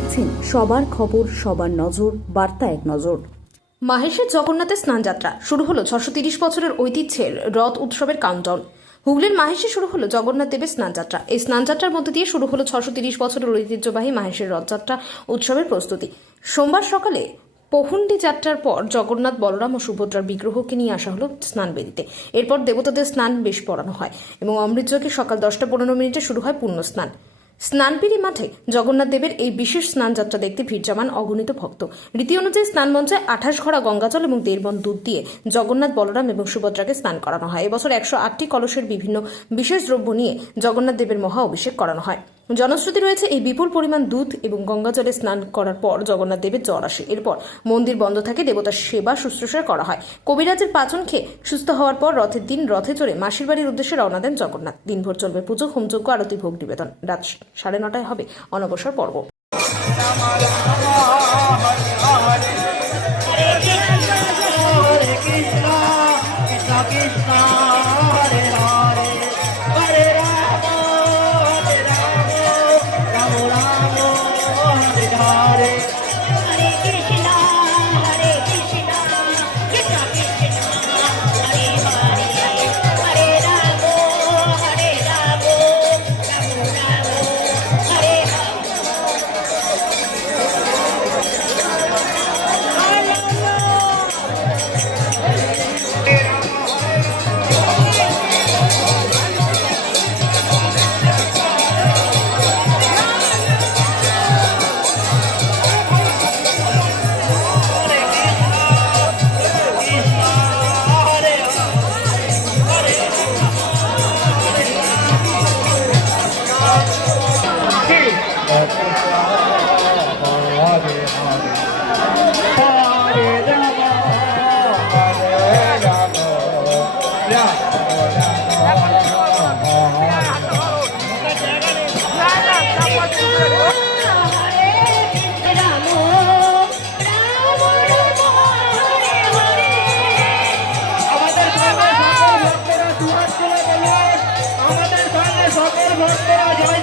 দেখছেন সবার খবর, সবার নজর, বার্তা এক নজর। মাহেশের জগন্নাথের স্নানযাত্রা শুরু হলো 630 বছরের ঐতিহ্যের রথ উৎসবের কাউন্টডাউন। হুগলির মাহেশে শুরু হলো জগন্নাথ দেবের স্নানযাত্রা। এই স্নানযাত্রার মধ্যে দিয়ে শুরু হলো 630 বছরের ঐতিহ্যবাহী মাহেশের রথযাত্রা উৎসবের প্রস্তুতি। সোমবার সকালে পহুন্ডি যাত্রার পর জগন্নাথ, বলরাম ও সুভদ্রার বিগ্রহকে নিয়ে আসা হলো স্নানবেদিতে। এরপর দেবতাদের স্নান বেশ পড়ানো হয় এবং অমৃতযোগে সকাল 10:15 শুরু হয় পূর্ণ স্নান। স্নানপিড়ি মাঠে জগন্নাথ দেবের এই বিশেষ স্নানযাত্রা দেখতে ভিড় জমান অগণিত ভক্ত। রীতি অনুযায়ী স্নান মঞ্চে 28 ঘড়া গঙ্গাজল এবং 1.5 বন দুধ দিয়ে জগন্নাথ, বলরাম এবং সুভদ্রাকে স্নান করানো হয়। এবছর 108টি কলসের বিভিন্ন বিশেষ দ্রব্য নিয়ে জগন্নাথ দেবের মহা অভিষেক করানো হয়। জনশ্রুতি রয়েছে, এই বিপুল পরিমাণ দুধ এবং গঙ্গাজলে স্নান করার পর জগন্নাথ দেবের জ্বর আসে। এরপর মন্দির বন্ধ থাকে, দেবতার সেবা শুশ্রূষা করা হয়। কবিরাজের পাচন খেয়ে সুস্থ হওয়ার পর রথের দিন রথে চড়ে মাসির বাড়ির উদ্দেশ্যে রওনা দেন জগন্নাথ। দিনভর চলবে পুজো, হোমযজ্ঞ, আরতি, ভোগ নিবেদন। রাত 9:30 হবে অনবসর পর্ব। আমাদের সঙ্গে সকল ভক্তরা জয়